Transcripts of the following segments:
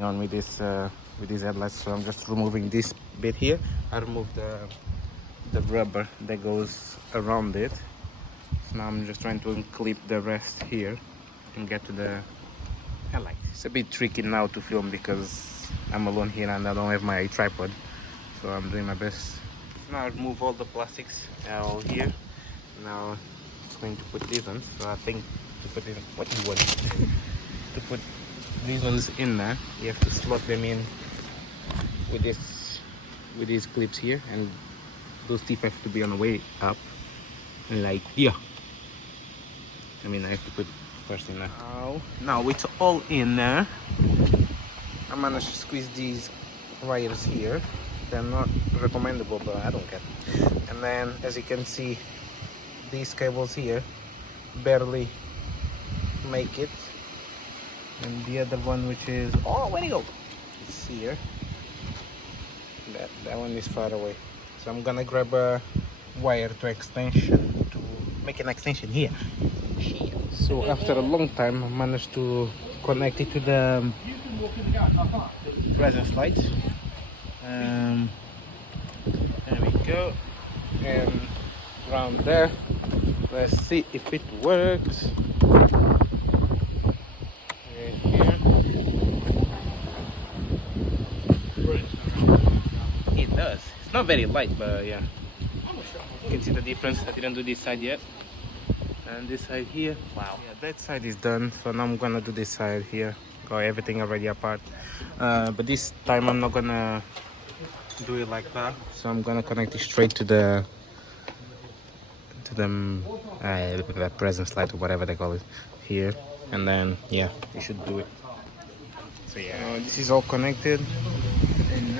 on with these headlights, so I'm just removing this bit here. I removed the rubber that goes around it, so now I'm just trying to clip the rest here and get to the headlight. It's a bit tricky now to film because I'm alone here and I don't have my tripod, so I'm doing my best. Now I remove all the plastics all here. Now it's going to put these ones, so I think to put in what you want to put these ones in there, you have to slot them in with these clips here, and those teeth have to be on the way up, and like here. I mean, I have to put first in there. Now it's all in there. I managed to squeeze these wires here. They're not recommendable, but I don't care. And then, as you can see, these cables here barely make it. And the other one, which is, oh, where'd it go? It's here. That one is far away. So I'm gonna grab a wire to extension to make an extension here. So after a long time, I managed to connect it to the presence lights. There we go. And around there, let's see if it works. It does. It's not very light, but yeah. You can see the difference. I didn't do this side yet. And this side here, wow. Yeah, that side is done. So now I'm gonna do this side here. Got everything already apart. But this time I'm not gonna do it like that. So I'm gonna connect it straight to the presence light, or whatever they call it, here. And then yeah, you should do it. So yeah, this is all connected. And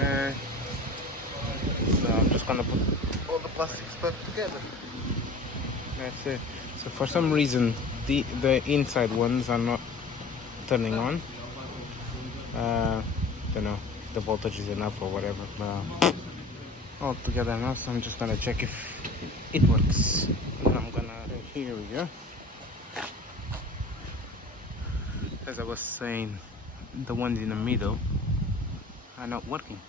so I'm just gonna put all the plastics back together. That's it. So for some reason the inside ones are not turning on. Don't know if the voltage is enough or whatever, but all together now. So I'm just gonna check if it works. And I'm gonna, here we go. As I was saying, the ones in the middle are not working.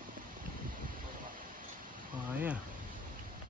Oh yeah.